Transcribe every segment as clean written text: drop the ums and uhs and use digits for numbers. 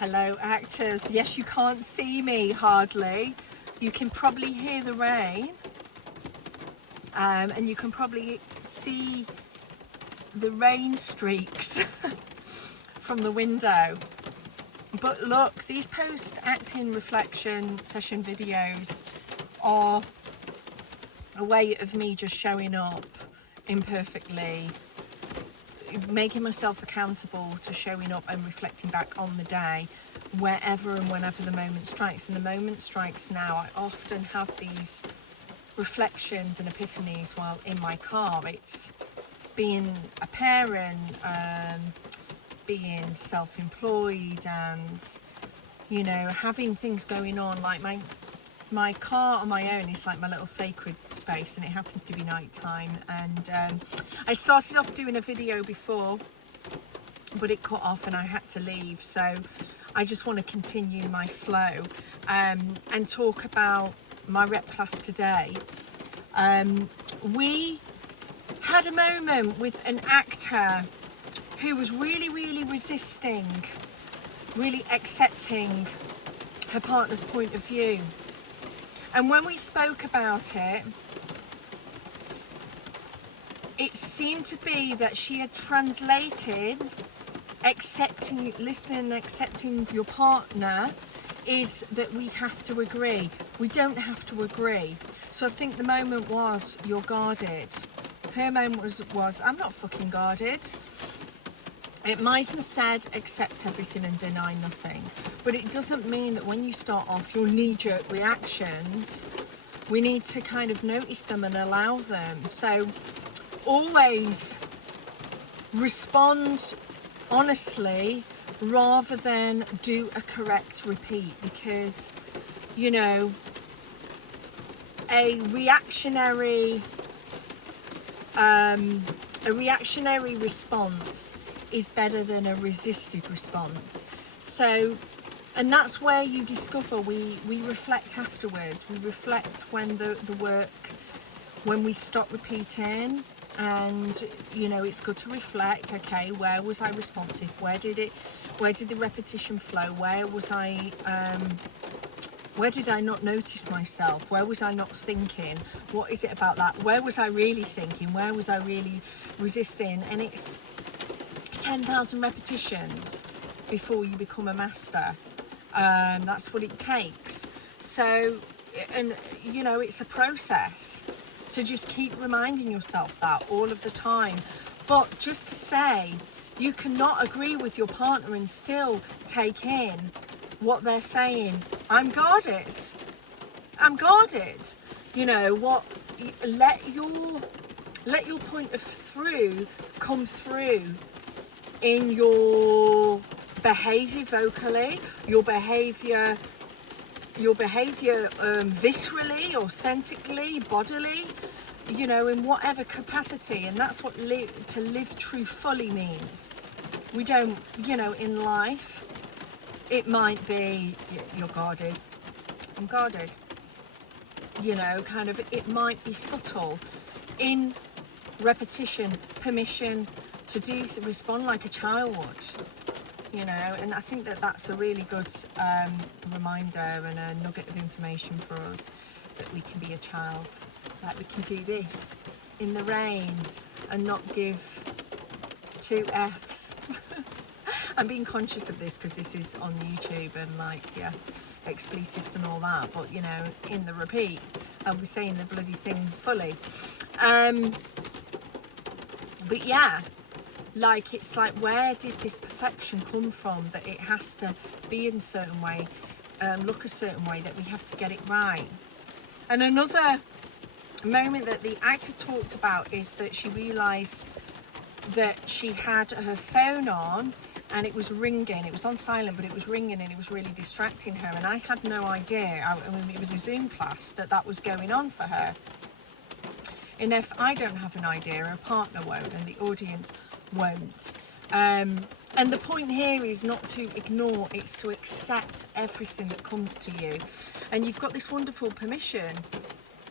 Hello actors. Yes, you can't see me hardly. You can probably hear the rain, and you can probably see the rain streaks from the window. But look, these post-acting reflection session videos are a way of me just showing up imperfectly, making myself accountable to showing up and reflecting back on the day wherever and whenever the moment strikes. And the moment strikes now. I often have these reflections and epiphanies while in my car. It's being a parent, being self-employed, and you know, having things going on. Like my car on my own is like my little sacred space, and it happens to be night time. And I started off doing a video before, but it cut off and I had to leave, so I just want to continue my flow and talk about my rep class today. We had a moment with an actor who was really resisting, really accepting her partner's point of view. And when we spoke about it, it seemed to be that she had translated accepting, listening and accepting your partner is that we have to agree. We don't have to agree. So I think the moment was, you're guarded. Her moment was I'm not fucking guarded. It might have said accept everything and deny nothing, but it doesn't mean that when you start off your knee-jerk reactions, we need to kind of notice them and allow them. So always respond honestly rather than do a correct repeat, because you know, a reactionary response is better than a resisted response. So, and that's where you discover we reflect afterwards. We reflect when the work, when we stop repeating. And you know, it's good to reflect. Okay, where was I responsive? Where did the repetition flow? Where did I not notice myself? Where was I not thinking? What is it about that? Where was I really thinking? Where was I really resisting? And it's 10,000 repetitions before you become a master. That's what it takes. So, and you know, it's a process. So just keep reminding yourself that all of the time. But just to say, you cannot agree with your partner and still take in what they're saying. I'm guarded. I'm guarded. You know what? Let your point of through come through in your behavior vocally, your behavior viscerally, authentically, bodily, you know, in whatever capacity. And that's what to live true fully means. We don't, you know, in life it might be you're guarded, I'm guarded, you know, kind of, it might be subtle in repetition, permission to respond like a child would, you know. And I think that that's a really good reminder and a nugget of information for us, that we can be a child, that we can do this in the rain and not give 2 F's. I'm being conscious of this because this is on YouTube and like, yeah, expletives and all that, but you know, in the repeat I'll be saying the bloody thing fully. But yeah, like, it's like, where did this perfection come from, that it has to be in a certain way, look a certain way, that we have to get it right? And another moment that the actor talked about is that she realised that she had her phone on and it was ringing. It was on silent, but it was ringing and it was really distracting her. And I had no idea, I mean, it was a Zoom class, that was going on for her. And if I don't have an idea, her partner won't, and the audience won't. And the point here is not to ignore, it's to accept everything that comes to you. And you've got this wonderful permission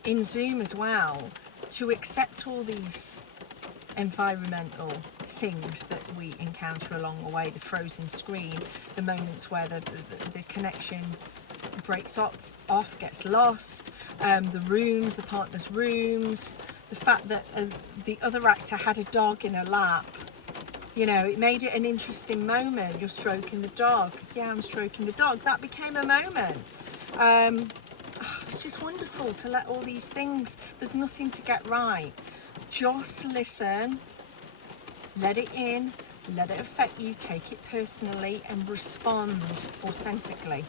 in Zoom as well to accept all these environmental things that we encounter along the way, the frozen screen, the moments where the connection breaks off, gets lost, the rooms, the partner's rooms, the fact that the other actor had a dog in her lap. You know, it made it an interesting moment. You're stroking the dog. Yeah, I'm stroking the dog. That became a moment. It's just wonderful to let all these things, there's nothing to get right. Just listen, let it in, let it affect you, take it personally, and respond authentically.